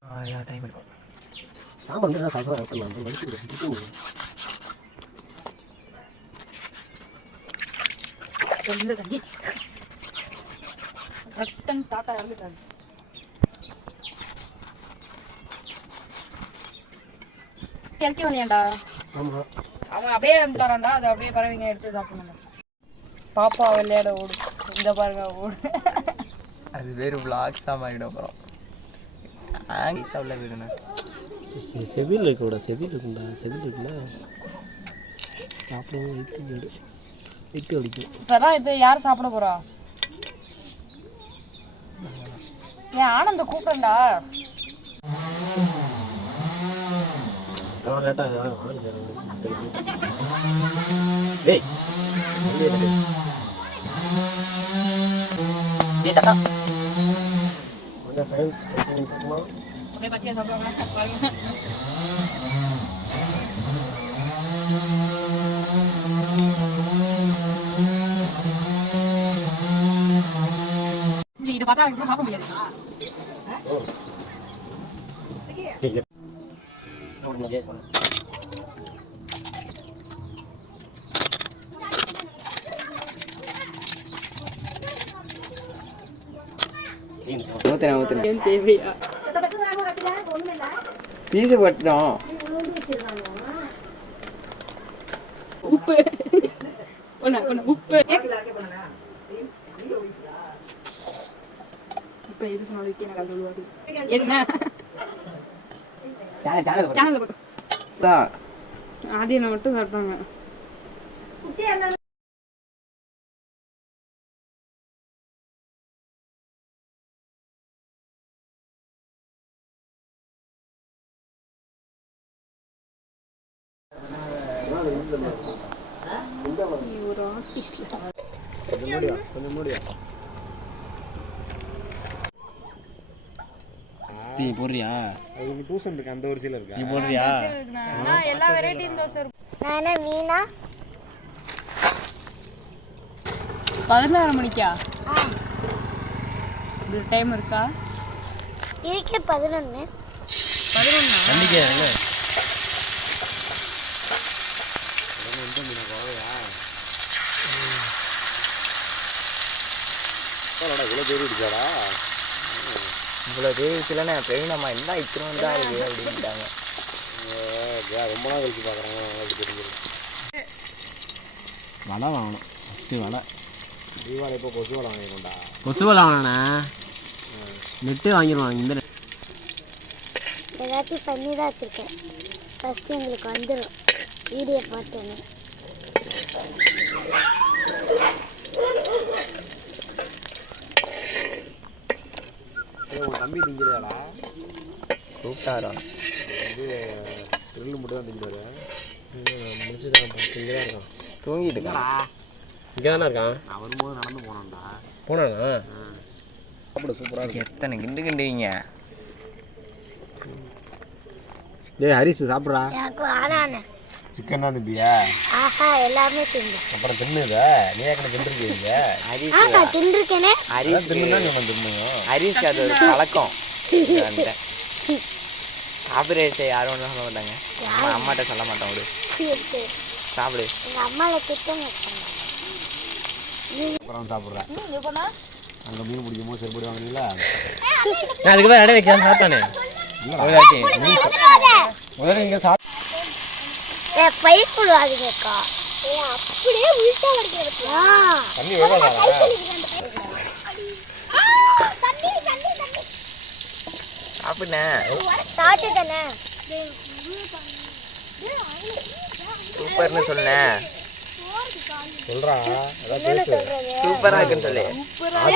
아야 다이벌 쌍방 들어 가서 어떤 만든 걸 쓰고 있고 전들다니 약간 따다 양이다 이렇게 오냐다 ஆமாம் அவன் அப்படியே தரான்டா அதை அப்படியே பறவைங்க எடுத்து சாப்பிடணும் பாப்பா விளையாட ஓடு. இந்த பாருங்க ஓடு. அது வெறும் விளாக்ஸாக மாறிடும் அப்புறம் ஆங்கிஸாக உள்ள விடுங்க செதில் இருக்கக்கூடா செதில் இருக்குண்டா செதில் இருக்குல்ல. சாப்பிடவும் இட்டு போயிடு. இட்டு அடிக்கும். இப்பதான் இது யார் சாப்பிட போறா? ஏன் ஆனந்த கூப்பிடண்டா டேய் ஏ தாத்தா ஓகே ஃப்ரெண்ட்ஸ் சாப்பிடுமா அப்படியே பச்சையா சாப்பிடுவாங்க பாருங்க இது இது பார்த்தா இப்போ சாப்பிட தேவையா? பீஸு உப்பு. உப்பு. இப்ப எது சொன்னாலும் என்ன? சேனல்ல போட்டு தான் ஆதியனை மட்டும் சாப்பிட்டாங்க. ஒரு ஆர்டிஸ்ட்ல கொஞ்சம் மூடியா கொஞ்சம் மூடியா. டீ போடுறியா? அதுக்கு டியூஷன் இருக்கு அந்த வரிசையில் இருக்கா? நீ போடுறியா? எல்லா வெரைட்டியும் தோசை இருக்கும். நானே மீனா? பதினாறு மணிக்கா? இப்படி டைம் இருக்கா? இருக்கே பதினொன்று நம்பிக்கை இவ்வளோ பேர் இருக்காடா இவ்வளோ பேர் இல்லைண்ணே பெரியம்மா என்ன இத்தனை தான் இருக்கு அப்படின்ட்டாங்க. ரொம்ப நாள் கழிச்சு பார்க்குறாங்க அப்படி தெரிஞ்சிருக்கு வலை வாங்கணும். ஃபஸ்ட்டு வலை தீபாவளி இப்போ கொசு வலை வாங்கிக்கோண்டா கொசு வலை வாங்கினே நெட்டு வாங்கிடுவாங்க இந்த. எல்லாத்தையும் பண்ணி தான் வச்சுருக்கேன். ஃபஸ்ட்டு எங்களுக்கு வந்துடும் வீடியோ பார்த்தேன்னு உன் தம்பி திங்கிறாடா? கூப்பிட்டாரா? இது ட்ரில்லு மட்டும் தான் திங்கிறாரு. முடிச்சு தான் திங்க தான் இருக்கான். தூங்கிட்டு இருக்கான். இங்கே தானே இருக்கான்? நான் வரும்போது நடந்து போனான்டா. போனானா? சாப்பிட சூப்பராக இருக்கு எத்தனை கிண்டு கிண்டுவீங்க? டேய் ஹரிஸ் சாப்பிட்றா. எனக்கு ஆனானே சிக்கன் தான் திம்பியா? ஆஹா எல்லாமே திண்டு அப்புறம் தின்னுத நீ ஏற்கனவே தின்றுருக்கீங்க அரிசி ஆ நான் தின்றுருக்கேனே. அரிசி. தின்னு தான் நம்ம தின்னும் அரிசி அது ஒரு பழக்கம். காப்பிரைட்டை யாரும் ஒன்றும் சொல்ல மாட்டாங்க. அம்மா அம்மாட்ட சொல்ல மாட்டோம் விடு. சரி சாப்பிடு. எங்கள் அம்மாவில் திட்டம் அப்புறம் சாப்பிட்றேன் அங்கே மீன் பிடிக்கும் போது செருப்படி வாங்கினீங்களா நான் அதுக்கு தான் இடம் வைக்கலாம் சாப்பிட்டானே ஒரு வாட்டி முதல்ல இங்கே சாப்பிட்டு விடுவாதீங்கக்கா ஏ அப்படியே உள்டா வடிக்கிறா தண்ணி வேணாடா சாப்பிடுண்ணே. சாப்பிட்டு தானே. சூப்பர்னு பேசு. சூப்பரா இருக்குன்னு சொல்லு.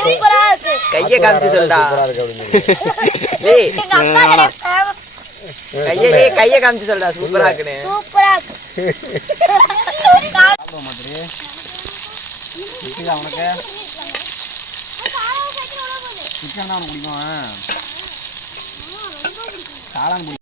சூப்பரா இருக்கு. கையை காமிச்சு சொல்டா சூப்பராக கையை கையை காமிச்சு சொல்டா சூப்பரா இருக்குன்னு. சூப்பரா இருக்கு. சாப்பிட மாட்டேரி சிக்கன் தான் அவனுக்கு பிடிக்கும் காளான் பிடிக்கும்